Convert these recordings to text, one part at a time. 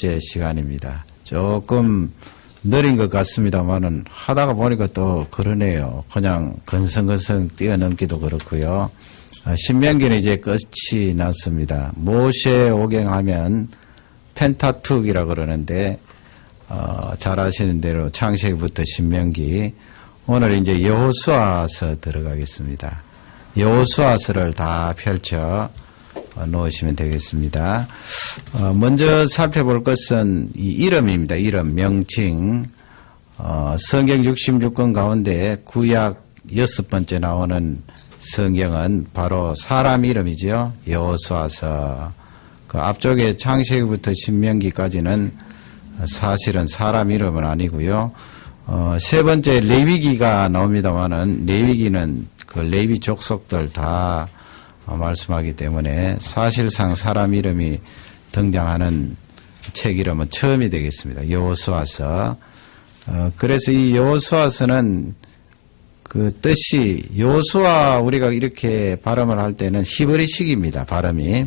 번째 시간입니다. 조금 느린 것 같습니다만은 하다가 보니까 또 그러네요. 그냥 건성건성 뛰어넘기도 그렇고요. 신명기는 이제 끝이 났습니다. 모세 오경하면 펜타툭이라 그러는데 잘 아시는 대로 창세기부터 신명기, 오늘 이제 여호수아서 들어가겠습니다. 여호수아서를 다 펼쳐 놓으시면 되겠습니다. 먼저 살펴볼 것은 이 이름입니다. 이름, 명칭. 성경 66권 가운데 구약 6번째 나오는 성경은 바로 사람 이름이죠. 여호수아서. 그 앞쪽에 창세기부터 신명기까지는 사실은 사람 이름은 아니고요. 세 번째 레위기가 나옵니다만은 레위기는 그 레위 족속들 다 말씀하기 때문에 사실상 사람 이름이 등장하는 책 이름은 처음이 되겠습니다. 여호수아서. 그래서 이 여호수아서는 그 뜻이 여호수아, 우리가 이렇게 발음을 할 때는 히브리식입니다. 발음이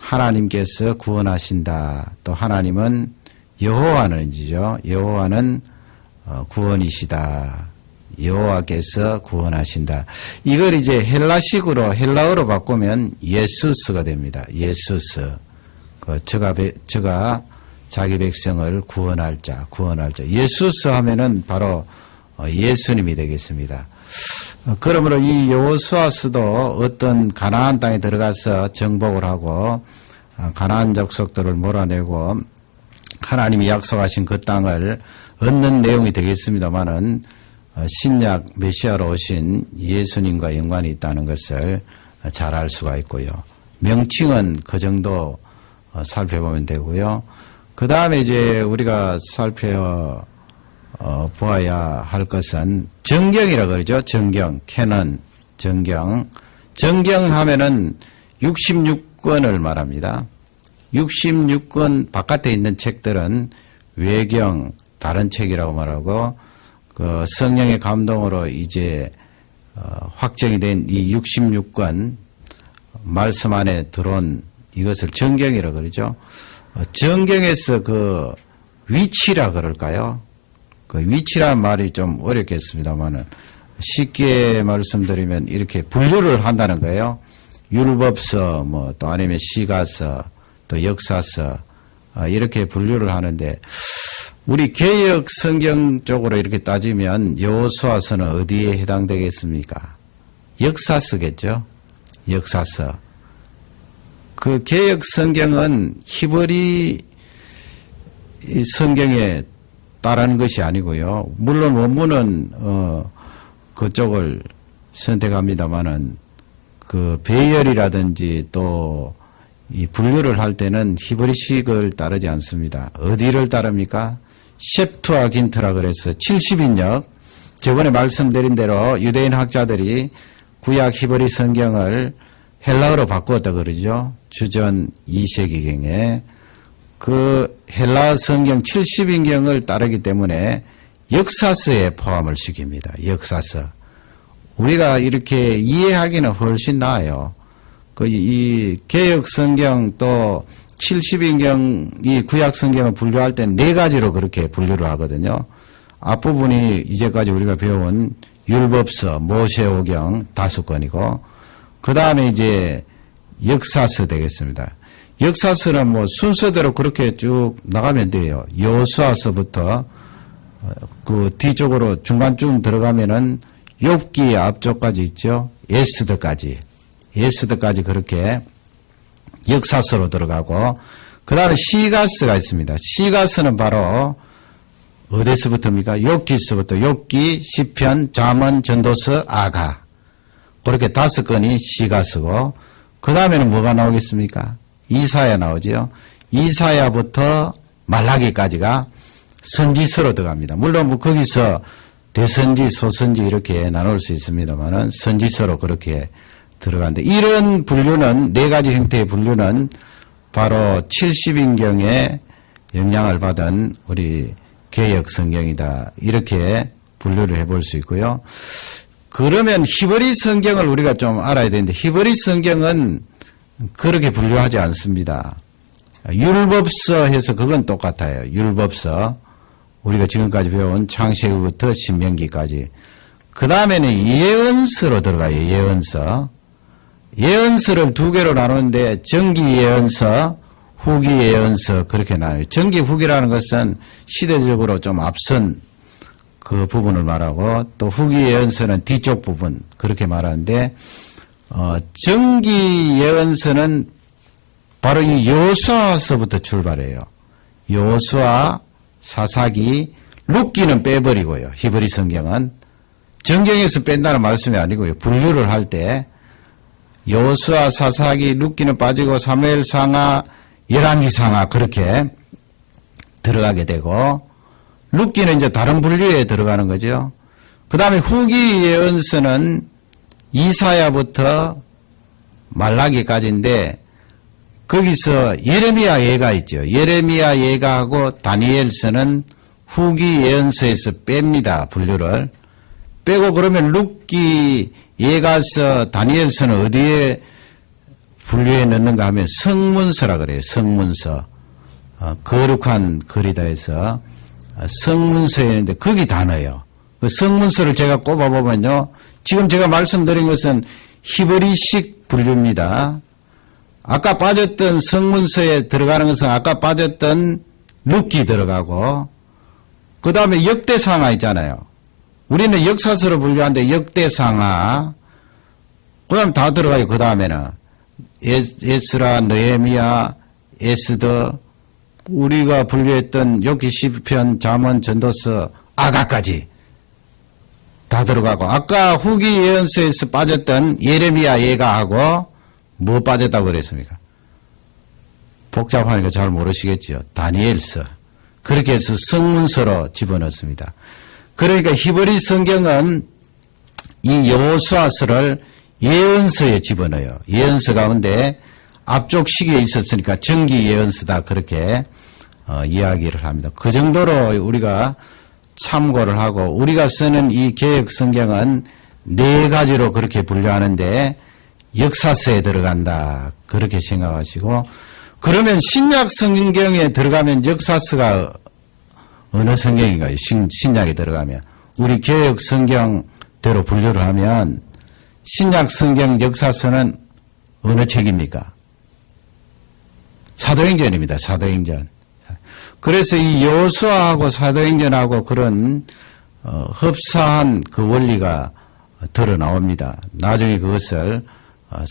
하나님께서 구원하신다. 또 하나님은 여호와는이죠. 여호와는 구원이시다. 여호와께서 구원하신다. 이걸 이제 헬라식으로, 헬라어로 바꾸면 예수스가 됩니다. 예수스. 저가 자기 백성을 구원할 자, 구원할 자. 예수스 하면은 바로 예수님이 되겠습니다. 그러므로 이 여호수아서도 어떤 가나안 땅에 들어가서 정복을 하고 가나안 족속들을 몰아내고 하나님이 약속하신 그 땅을 얻는 내용이 되겠습니다만은 신약 메시아로 오신 예수님과 연관이 있다는 것을 잘 알 수가 있고요. 명칭은 그 정도 살펴보면 되고요. 그 다음에 이제 우리가 살펴보아야 할 것은 정경이라고 그러죠. 정경, 캐넌, 정경. 정경하면은 66권을 말합니다. 66권 바깥에 있는 책들은 외경, 다른 책이라고 말하고, 그 성령의 감동으로 이제 확정이 된 이 66권 말씀 안에 들어온 이것을 정경이라고 그러죠. 정경에서 그 위치라 그럴까요? 그 위치란 말이 좀 어렵겠습니다만은 쉽게 말씀드리면 이렇게 분류를 한다는 거예요. 율법서, 뭐 또 아니면 시가서, 또 역사서, 이렇게 분류를 하는데, 우리 개역 성경 쪽으로 이렇게 따지면 여호수아서는 어디에 해당되겠습니까? 역사서겠죠. 역사서. 그 개역 성경은 히브리 성경에 따르는 것이 아니고요. 물론 원문은 그쪽을 선택합니다만은 그 배열이라든지 또 이 분류를 할 때는 히브리식을 따르지 않습니다. 어디를 따릅니까? 셉투아긴트라 그래서 70인역, 저번에 말씀드린 대로 유대인 학자들이 구약 히브리 성경을 헬라어로 바꾸었다 그러죠. 주전 2세기경에. 그 헬라 성경 70인경을 따르기 때문에 역사서에 포함을 시킵니다. 역사서. 우리가 이렇게 이해하기는 훨씬 나아요. 이 개역 성경 또 70인경 이 구약 성경을 분류할 때는 네 가지로 그렇게 분류를 하거든요. 앞부분이 이제까지 우리가 배운 율법서, 모세오경 5권이고, 그 다음에 이제 역사서 되겠습니다. 역사서는 뭐 순서대로 그렇게 쭉 나가면 돼요. 여호수아서부터 그 뒤쪽으로 중간쯤 들어가면은 욥기 앞쪽까지 있죠. 에스더까지 그렇게 역사서로 들어가고, 그 다음에 시가서가 있습니다. 시가서는 바로 어디서부터입니까? 욥기서부터 욥기, 시편, 잠언, 전도서, 아가. 그렇게 5권이 시가서고, 그 다음에는 뭐가 나오겠습니까? 이사야 나오죠. 이사야부터 말라기까지가 선지서로 들어갑니다. 물론 뭐 거기서 대선지, 소선지 이렇게 나눌 수 있습니다만은 선지서로 그렇게 들어가는데, 이런 분류는, 네 가지 형태의 분류는 바로 70인경에 영향을 받은 우리 개역 성경이다. 이렇게 분류를 해볼 수 있고요. 그러면 히브리 성경을 우리가 좀 알아야 되는데, 히브리 성경은 그렇게 분류하지 않습니다. 율법서 해서 그건 똑같아요. 율법서. 우리가 지금까지 배운 창세기부터 신명기까지. 그 다음에는 예언서로 들어가요. 예언서. 예언서를 두 개로 나누는데 정기 예언서, 후기 예언서 그렇게 나눠요. 정기 후기라는 것은 시대적으로 좀 앞선 그 부분을 말하고 또 후기 예언서는 뒤쪽 부분 그렇게 말하는데 정기 예언서는 바로 이 여호수아서부터 출발해요. 여호수아, 사사기, 룻기는 빼버리고요. 히브리 성경은 정경에서 뺀다는 말씀이 아니고요. 분류를 할 때 여호수아, 사사기, 룻기는 빠지고 사무엘 상하, 열왕기 상하 그렇게 들어가게 되고 룻기는 이제 다른 분류에 들어가는 거죠. 그 다음에 후기 예언서는 이사야부터 말라기까지인데 거기서 예레미야 예가 있죠. 예레미야 예가하고 다니엘서는 후기 예언서에서 뺍니다. 분류를. 빼고 그러면 룻기 예가서 다니엘서는 어디에 분류에 넣는가 하면 성문서라 그래요. 성문서. 거룩한 글이다 해서 성문서에 있는데 거기 다 넣어요. 그 성문서를 제가 꼽아보면요. 지금 제가 말씀드린 것은 히브리식 분류입니다. 아까 빠졌던 성문서에 들어가는 것은 아까 빠졌던 룻기 들어가고 그 다음에 역대상하 있잖아요. 우리는 역사서로 분류하는데 역대상하 그 다음 다 들어가요. 그 다음에는 에스라, 느헤미야, 에스더 우리가 분류했던 욥기 시편, 잠언, 전도서, 아가까지 다 들어가고 아까 후기 예언서에서 빠졌던 예레미야 예가하고 뭐 빠졌다고 그랬습니까? 복잡하니까 잘 모르시겠죠. 다니엘서. 그렇게 해서 성문서로 집어넣습니다. 그러니까 히브리 성경은 이 여호수아서를 예언서에 집어넣어요. 예언서 가운데 앞쪽 시기에 있었으니까 정기 예언서다 그렇게 이야기를 합니다. 그 정도로 우리가 참고를 하고 우리가 쓰는 이 개역 성경은 네 가지로 그렇게 분류하는데 역사서에 들어간다 그렇게 생각하시고 그러면 신약 성경에 들어가면 역사서가 어느 성경인가요? 신약에 들어가면 우리 개역 성경대로 분류를 하면 신약 성경 역사서는 어느 책입니까? 사도행전입니다. 사도행전. 그래서 이 여호수아하고 사도행전하고 그런 흡사한 그 원리가 드러나옵니다. 나중에 그것을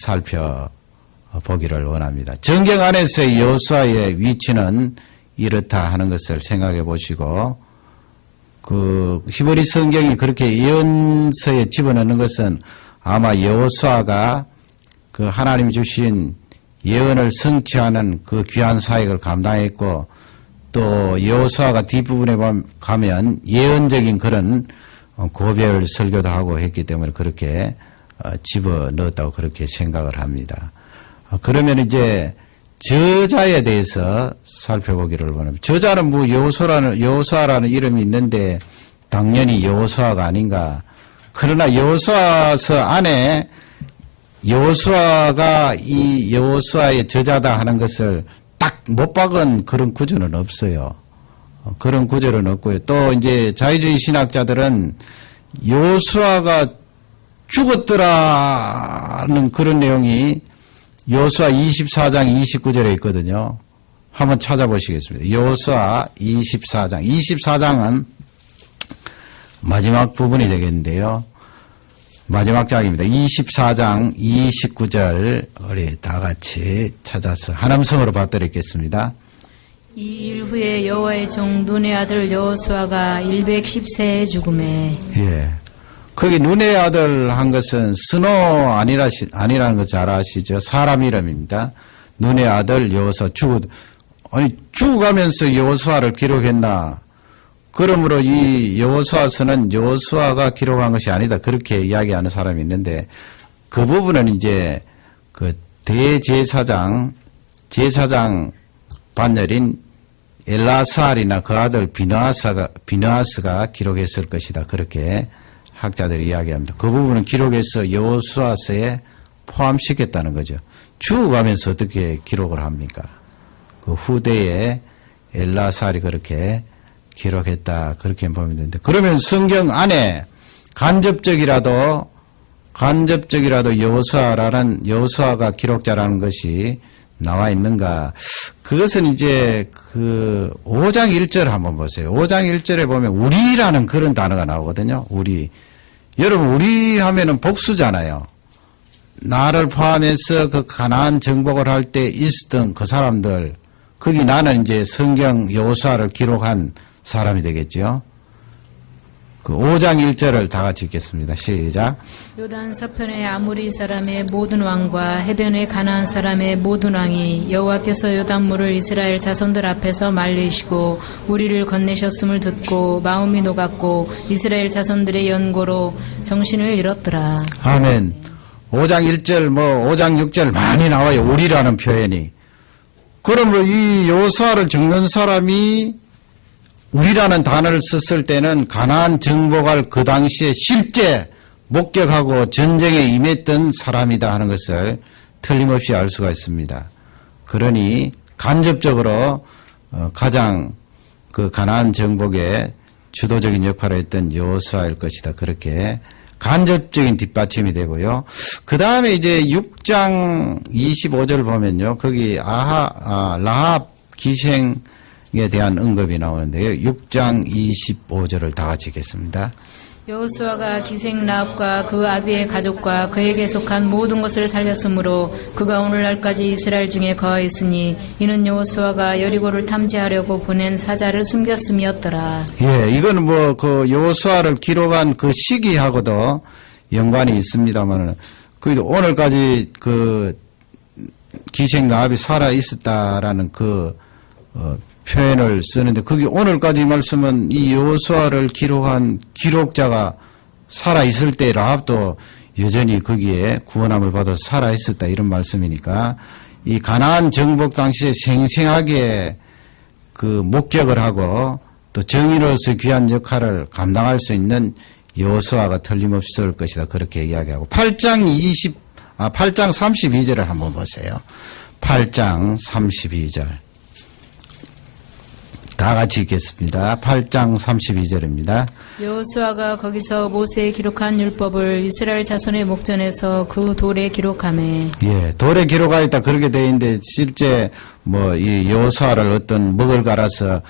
살펴보기를 원합니다. 정경 안에서의 여호수아의 위치는 이렇다 하는 것을 생각해 보시고 그 히브리 성경이 그렇게 예언서에 집어넣는 것은 아마 여호수아가 그 하나님이 주신 예언을 성취하는 그 귀한 사역을 감당했고 또 여호수아가 뒷부분에 가면 예언적인 그런 고별 설교도 하고 했기 때문에 그렇게 집어넣었다고 그렇게 생각을 합니다. 그러면 이제 저자에 대해서 살펴보기를 원합니다. 저자는 뭐 여호수아라는 이름이 있는데 당연히 여호수아가 아닌가. 그러나 여호수아서 안에 여호수아가 이 여호수아의 저자다 하는 것을 딱 못 박은 그런 구조는 없어요. 그런 구조는 없고요. 또 이제 자유주의 신학자들은 여호수아가 죽었더라는 그런 내용이 여호수아 24장 29절에 있거든요. 한번 찾아보시겠습니다. 여호수아 24장. 24장은 마지막 부분이 되겠는데요. 마지막 장입니다. 24장 29절 우리 다 같이 찾아서 한음성으로 받들겠습니다. 이 일 후에 여호와의 종 눈의 아들 여호수아가 110세에 죽음에. 예. 거기 눈의 아들 한 것은 스노 아니라는 거 잘 아시죠? 사람 이름입니다. 눈의 아들 여호수아 죽어가면서 여호수아를 기록했나? 그러므로 이 여호수아서는 여호수아가 기록한 것이 아니다. 그렇게 이야기하는 사람이 있는데 그 부분은 이제 그 대제사장 반열인 엘라살이나 그 아들 비느하스가 기록했을 것이다. 그렇게 학자들이 이야기합니다. 그 부분은 기록해서 여호수아서에 포함시켰다는 거죠. 죽어가면서 어떻게 기록을 합니까? 그 후대에 엘라살이 그렇게 기록했다. 그렇게 보면 되는데, 그러면 성경 안에 간접적이라도 여호수아가 기록자라는 것이 나와 있는가? 그것은 이제 그 5장 1절 한번 보세요. 5장 1절에 보면 우리라는 그런 단어가 나오거든요. 우리. 여러분, 우리 하면은 복수잖아요. 나를 포함해서 그 가나안 정복을 할 때 있었던 그 사람들, 거기 나는 이제 성경 여호수아를 기록한 사람이 되겠죠. 그 5장 1절을 다 같이 읽겠습니다. 시작. 요단 서편의 아모리 사람의 모든 왕과 해변의 가나안 사람의 모든 왕이 여호와께서 요단물을 이스라엘 자손들 앞에서 말리시고 우리를 건네셨음을 듣고 마음이 녹았고 이스라엘 자손들의 연고로 정신을 잃었더라. 아멘. 5장 1절, 5장 6절 많이 나와요. 우리라는 표현이. 그러므로 이 여호수아를 죽는 사람이 우리라는 단어를 썼을 때는 가나안 정복할 그 당시에 실제 목격하고 전쟁에 임했던 사람이다 하는 것을 틀림없이 알 수가 있습니다. 그러니 간접적으로 가장 그 가나안 정복에 주도적인 역할을 했던 여호수아일 것이다. 그렇게 간접적인 뒷받침이 되고요. 그 다음에 이제 6장 25절 보면요. 거기 라합 기생에 대한 언급이 나오는데요. 6장 25절을 다 같이 읽겠습니다. 여호수아가 기생 라합과 그 아비의 가족과 그에게 속한 모든 것을 살렸으므로 그가 오늘날까지 이스라엘 중에 거하였으니 이는 여호수아가 여리고를 탐지하려고 보낸 사자를 숨겼음이었더라. 예, 이거는 그 여호수아를 기록한 그 시기하고도 연관이 있습니다만, 그래도 오늘까지 그 기생 라합이 살아 있었다라는 그 표현을 쓰는데, 거기 오늘까지 말씀은 이 여호수아를 기록한 기록자가 살아 있을 때 라합도 여전히 거기에 구원함을 받아 살아 있었다, 이런 말씀이니까 이 가나안 정복 당시에 생생하게 그 목격을 하고 또 정의로서 귀한 역할을 감당할 수 있는 여호수아가 틀림없을 것이다, 그렇게 이야기하고 8장 32절을 한번 보세요. 8장 32절 다 같이 읽겠습니다. 8장 32절입니다. 여호수아가 거기서 모세에 기록한 율법을 이스라엘 자손의 목전에서 그 돌에 기록하매. 예, 돌에 기록하였다 그렇게 되어 있는데 실제 이 여호수아를 어떤 먹을 갈아서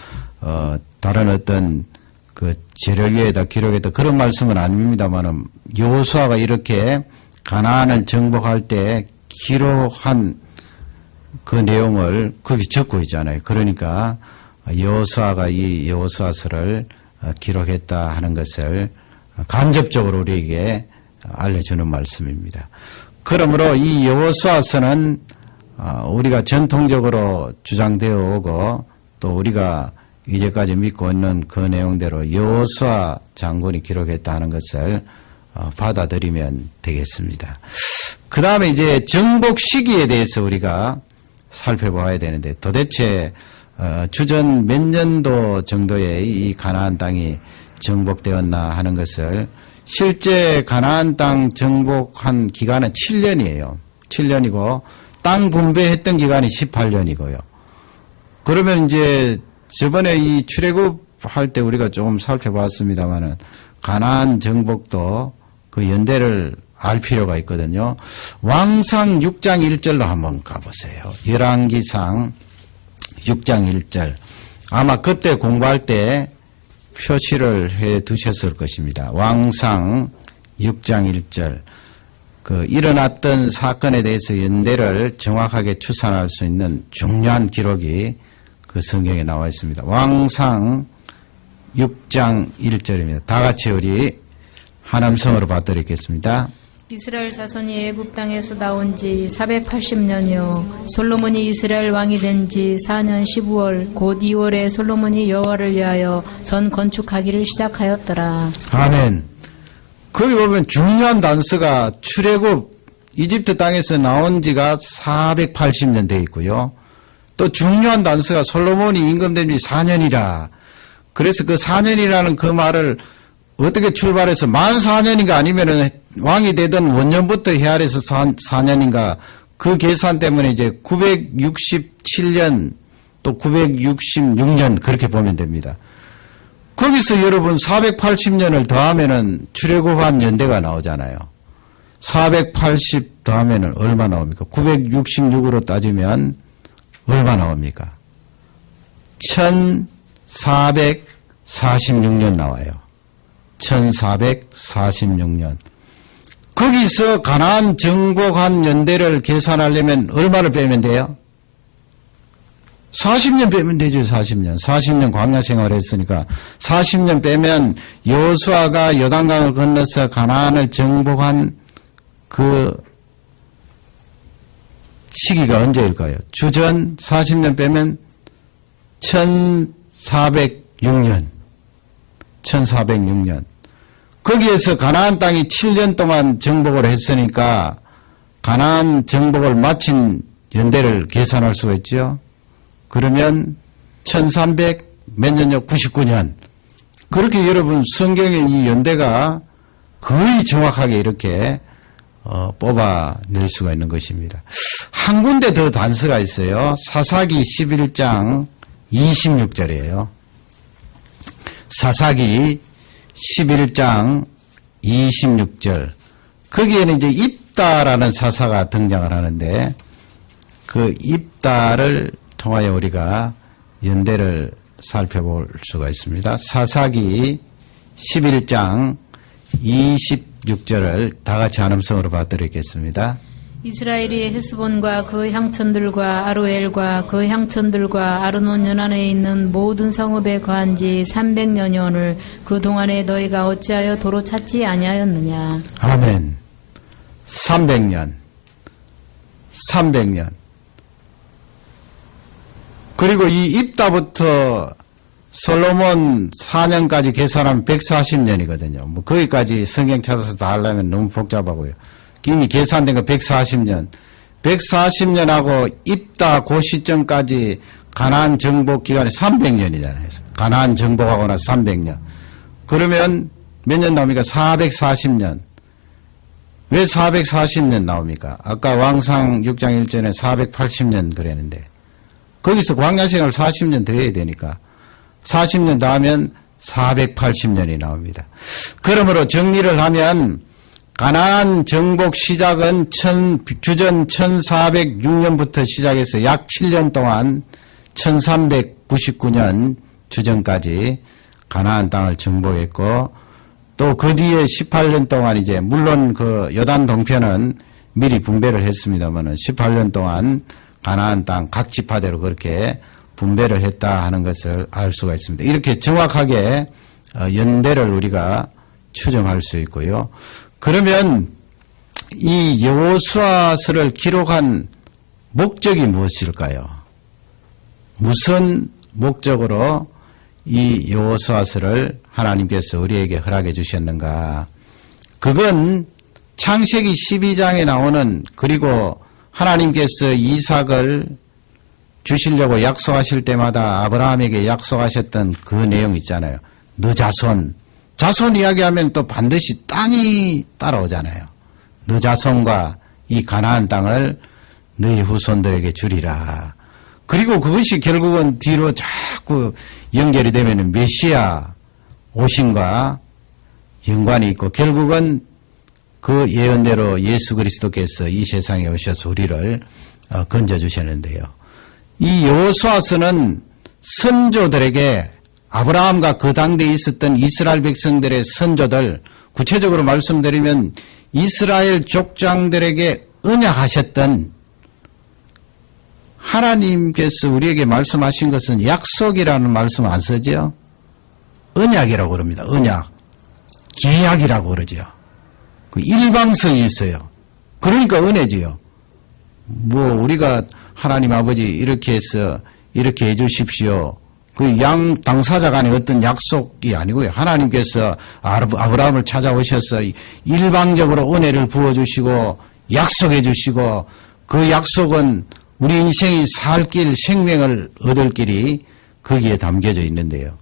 다른 어떤 그 재를 위에다 기록했다 그런 말씀은 아닙니다만은 여호수아가 이렇게 가나안을 정복할 때 기록한 그 내용을 거기 적고 있잖아요. 그러니까 여호수아가 이 여호수아서를 기록했다 하는 것을 간접적으로 우리에게 알려주는 말씀입니다. 그러므로 이 여호수아서는 우리가 전통적으로 주장되어 오고 또 우리가 이제까지 믿고 있는 그 내용대로 여호수아 장군이 기록했다 하는 것을 받아들이면 되겠습니다. 그 다음에 이제 정복 시기에 대해서 우리가 살펴봐야 되는데 도대체 주전 몇 년도 정도에 이 가나안 땅이 정복되었나 하는 것을 실제 가나안 땅 정복한 기간은 7년이에요. 7년이고 땅 분배했던 기간이 18년이고요. 그러면 이제 저번에 이 출애굽할 때 우리가 조금 살펴봤습니다만은 가나안 정복도 그 연대를 알 필요가 있거든요. 왕상 6장 1절로 한번 가보세요. 열왕기상 6장 1절. 아마 그때 공부할 때 표시를 해 두셨을 것입니다. 왕상 6장 1절. 그 일어났던 사건에 대해서 연대를 정확하게 추산할 수 있는 중요한 기록이 그 성경에 나와 있습니다. 왕상 6장 1절입니다. 다 같이 우리 한음성으로 받들겠습니다. 이스라엘 자손이 애굽 땅에서 나온 지 480년이요 솔로몬이 이스라엘 왕이 된 지 4년 15월 곧 2월에 솔로몬이 여호와를 위하여 전 건축하기를 시작하였더라. 아멘. 거기 보면 중요한 단서가 출애굽 이집트 땅에서 나온 지가 480년 돼 있고요. 또 중요한 단서가 솔로몬이 임금된 지 4년이라. 그래서 그 4년이라는 그 말을 어떻게 출발해서 만 4년인가 아니면은 왕이 되던 원년부터 헤아려서 4년인가 그 계산 때문에 이제 967년 또 966년 그렇게 보면 됩니다. 거기서 여러분 480년을 더하면은 출애굽한 연대가 나오잖아요. 480 더하면은 얼마 나옵니까? 966으로 따지면 얼마 나옵니까? 1446년 나와요. 1446년. 거기서 가나안 정복한 연대를 계산하려면 얼마를 빼면 돼요? 40년 빼면 되죠. 40년. 40년 광야 생활을 했으니까 40년 빼면 여호수아가 요단강을 건너서 가나안을 정복한 그 시기가 언제일까요? 주전 40년 빼면 1406년. 1406년. 거기에서 가나안 땅이 7년 동안 정복을 했으니까 가나안 정복을 마친 연대를 계산할 수가 있죠. 그러면 1300 몇 년요? 99년. 그렇게 여러분 성경의 이 연대가 거의 정확하게 이렇게 뽑아낼 수가 있는 것입니다. 한 군데 더 단서가 있어요. 사사기 11장 26절이에요. 사사기 11장 26절. 거기에는 이제 입다라는 사사가 등장을 하는데 그 입다를 통하여 우리가 연대를 살펴볼 수가 있습니다. 사사기 11장 26절을 다 같이 한음성으로 봐드리겠습니다. 이스라엘이 헤스본과 그 향천들과 아로엘과 그 향천들과 아르논 연안에 있는 모든 성읍에 거한 지 300년여를 그 동안에 너희가 어찌하여 도로 찾지 아니하였느냐. 아멘. 300년. 300년. 그리고 이 입다부터 솔로몬 4년까지 계산하면 140년이거든요. 뭐 거기까지 성경 찾아서 다 하려면 너무 복잡하고요. 이미 계산된 거 140년. 140년하고 입다 그 시점까지 가나안 정복 기간이 300년이잖아요. 가나안 정복하고 나서 300년. 그러면 몇 년 나옵니까? 440년. 왜 440년 나옵니까? 아까 왕상 6장 1절에 480년 그랬는데 거기서 광야생활 40년 더 해야 되니까 40년 더 하면 480년이 나옵니다. 그러므로 정리를 하면 가나안 정복 시작은 주전 1406년부터 시작해서 약 7년 동안 1399년 주전까지 가나안 땅을 정복했고 또 그 뒤에 18년 동안 이제 물론 그 요단 동편은 미리 분배를 했습니다만은 18년 동안 가나안 땅 각 지파대로 그렇게 분배를 했다 하는 것을 알 수가 있습니다. 이렇게 정확하게 연대를 우리가 추정할 수 있고요. 그러면 이 여호수아서를 기록한 목적이 무엇일까요? 무슨 목적으로 이 여호수아서를 하나님께서 우리에게 허락해 주셨는가? 그건 창세기 12장에 나오는 그리고 하나님께서 이삭을 주시려고 약속하실 때마다 아브라함에게 약속하셨던 그 내용 있잖아요. 너 자손. 자손 이야기하면 또 반드시 땅이 따라오잖아요. 너 자손과 이 가나안 땅을 너희 후손들에게 주리라. 그리고 그것이 결국은 뒤로 자꾸 연결이 되면 메시아 오심과 연관이 있고 결국은 그 예언대로 예수 그리스도께서 이 세상에 오셔서 우리를 건져주셨는데요. 이 여호수아서는 선조들에게 아브라함과 그 당대에 있었던 이스라엘 백성들의 선조들, 구체적으로 말씀드리면 이스라엘 족장들에게 언약하셨던 하나님께서 우리에게 말씀하신 것은 약속이라는 말씀 안 쓰죠? 언약이라고 그럽니다. 언약. 계약이라고 그러죠. 그 일방성이 있어요. 그러니까 은혜지요. 뭐 우리가 하나님 아버지 이렇게 해서 이렇게 해 주십시오. 그 양 당사자 간의 어떤 약속이 아니고요. 하나님께서 아브라함을 찾아오셔서 일방적으로 은혜를 부어주시고 약속해 주시고 그 약속은 우리 인생이 살 길 생명을 얻을 길이 거기에 담겨져 있는데요.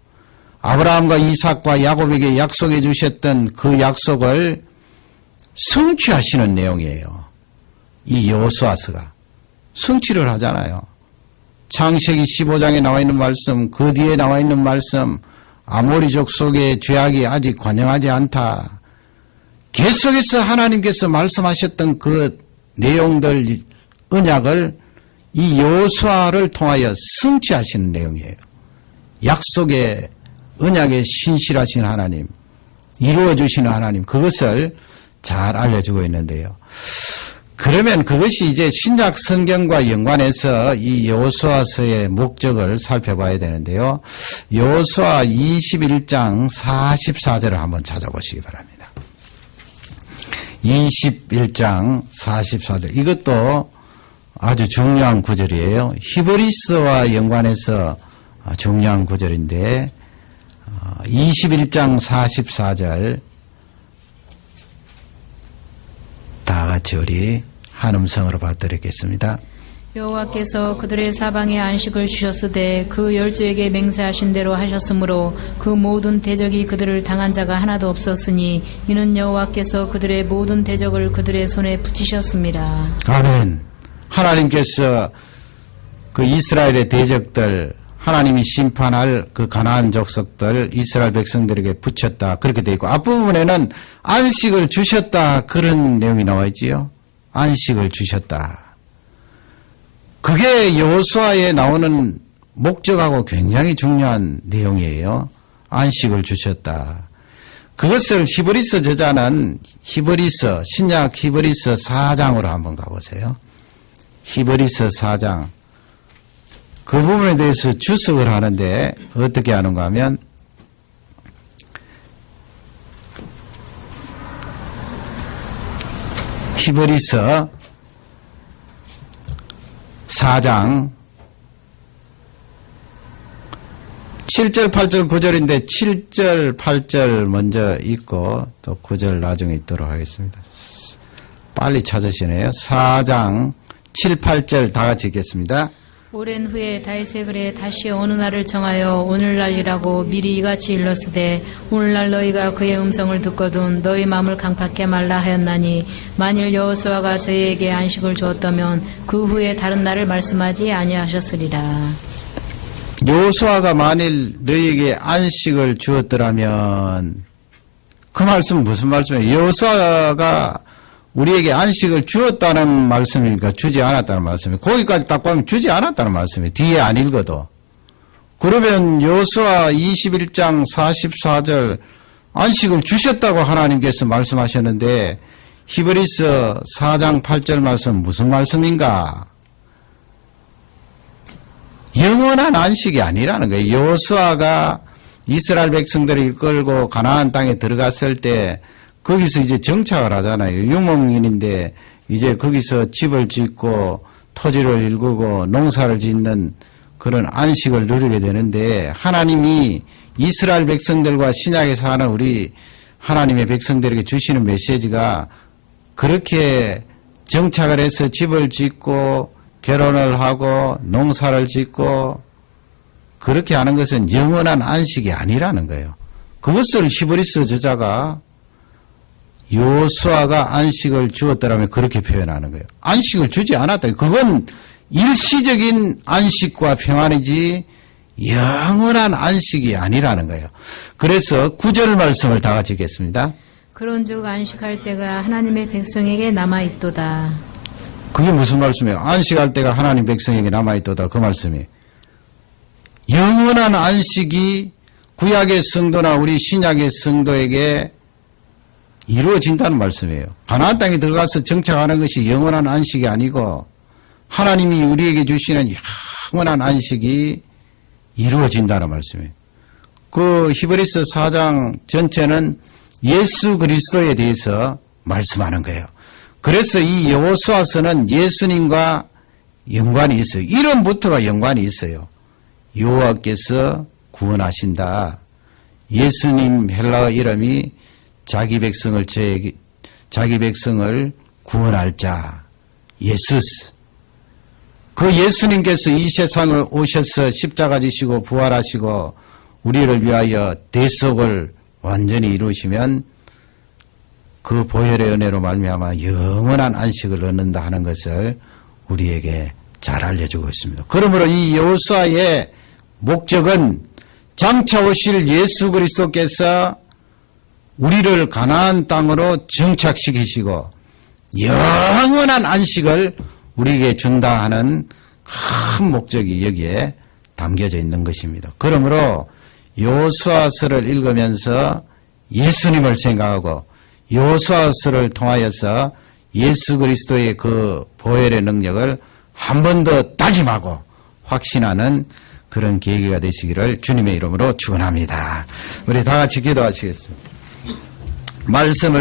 아브라함과 이삭과 야곱에게 약속해 주셨던 그 약속을 성취하시는 내용이에요. 이 여호수아서가 성취를 하잖아요. 창세기 15장에 나와 있는 말씀, 그 뒤에 나와 있는 말씀, 아모리족 속의 죄악이 아직 관영하지 않다. 계속해서 하나님께서 말씀하셨던 그 내용들, 언약을 이 여호수아를 통하여 성취하시는 내용이에요. 약속의 언약에 신실하신 하나님, 이루어주시는 하나님, 그것을 잘 알려주고 있는데요. 그러면 그것이 이제 신약 성경과 연관해서 이 여호수아서의 목적을 살펴봐야 되는데요. 여호수아 21장 44절을 한번 찾아보시기 바랍니다. 21장 44절. 이것도 아주 중요한 구절이에요. 히브리서와 연관해서 중요한 구절인데 21장 44절 다 같이 우리 한 음성으로 받들겠습니다. 여호와께서 그들의 사방에 안식을 주셨으되 그 열조에게 맹세하신 대로 하셨으므로 그 모든 대적이 그들을 당한 자가 하나도 없었으니 이는 여호와께서 그들의 모든 대적을 그들의 손에 붙이셨습니다. 아멘. 하나님께서 그 이스라엘의 대적들, 하나님이 심판할 그 가나안 족속들 이스라엘 백성들에게 붙였다, 그렇게 되어 있고, 앞부분에는 안식을 주셨다, 그런 내용이 나와 있지요. 안식을 주셨다. 그게 여호수아에 나오는 목적하고 굉장히 중요한 내용이에요. 안식을 주셨다. 그것을 히브리서 저자는 히브리서, 신약 히브리서 4장으로 한번 가보세요. 히브리서 4장. 그 부분에 대해서 주석을 하는데 어떻게 하는가 하면 히브리서 4장 7절, 8절, 9절인데 7절, 8절 먼저 읽고 또 9절 나중에 있도록 하겠습니다. 빨리 찾으시네요. 4장 7, 8절 다 같이 읽겠습니다. 오랜 후에 다윗의 글에 다시 어느 날을 정하여 오늘날이라고 미리 이같이 일렀으되 오늘날 너희가 그의 음성을 듣거든 너희 마음을 강팍해 말라 하였나니 만일 여호수아가 저희에게 안식을 주었다면 그 후에 다른 날을 말씀하지 아니하셨으리라. 여호수아가 만일 너희에게 안식을 주었더라면, 그 말씀은 무슨 말씀이에요? 여호수아가 우리에게 안식을 주었다는 말씀입니까? 주지 않았다는 말씀이에요? 거기까지 딱 보면 주지 않았다는 말씀이에요. 뒤에 안 읽어도. 그러면 여호수아 21장 44절 안식을 주셨다고 하나님께서 말씀하셨는데 히브리서 4장 8절 말씀 무슨 말씀인가? 영원한 안식이 아니라는 거예요. 여호수아가 이스라엘 백성들을 이끌고 가나안 땅에 들어갔을 때 거기서 이제 정착을 하잖아요. 유목민인데 이제 거기서 집을 짓고 토지를 일구고 농사를 짓는 그런 안식을 누리게 되는데, 하나님이 이스라엘 백성들과 신약에 사는 우리 하나님의 백성들에게 주시는 메시지가 그렇게 정착을 해서 집을 짓고 결혼을 하고 농사를 짓고 그렇게 하는 것은 영원한 안식이 아니라는 거예요. 그것을 히브리서 저자가 여호수아가 안식을 주었더라면 그렇게 표현하는 거예요. 안식을 주지 않았다. 그건 일시적인 안식과 평안이지 영원한 안식이 아니라는 거예요. 그래서 9절 말씀을 다 같이 읽겠습니다. 그런즉 안식할 때가 하나님의 백성에게 남아있도다. 그게 무슨 말씀이에요? 안식할 때가 하나님 백성에게 남아있도다, 그 말씀이. 영원한 안식이 구약의 성도나 우리 신약의 성도에게 이루어진다는 말씀이에요. 가나안 땅에 들어가서 정착하는 것이 영원한 안식이 아니고 하나님이 우리에게 주시는 영원한 안식이 이루어진다는 말씀이에요. 그 히브리서 4장 전체는 예수 그리스도에 대해서 말씀하는 거예요. 그래서 이 여호수아서는 예수님과 연관이 있어요. 이름부터가 연관이 있어요. 여호와께서 구원하신다. 예수님 헬라어 이름이 자기 백성을 구원할 자, 예수스. 그 예수님께서 이 세상에 오셔서 십자가 지시고 부활하시고 우리를 위하여 대속을 완전히 이루시면 그 보혈의 은혜로 말미암아 영원한 안식을 얻는다 하는 것을 우리에게 잘 알려주고 있습니다. 그러므로 이 여호수아의 목적은 장차 오실 예수 그리스도께서 우리를 가나안 땅으로 정착시키시고 영원한 안식을 우리에게 준다 하는 큰 목적이 여기에 담겨져 있는 것입니다. 그러므로 여호수아서를 읽으면서 예수님을 생각하고 여호수아서를 통하여서 예수 그리스도의 그 보혈의 능력을 한 번 더 다짐하고 확신하는 그런 계기가 되시기를 주님의 이름으로 축원합니다. 우리 다 같이 기도하시겠습니다. 말씀을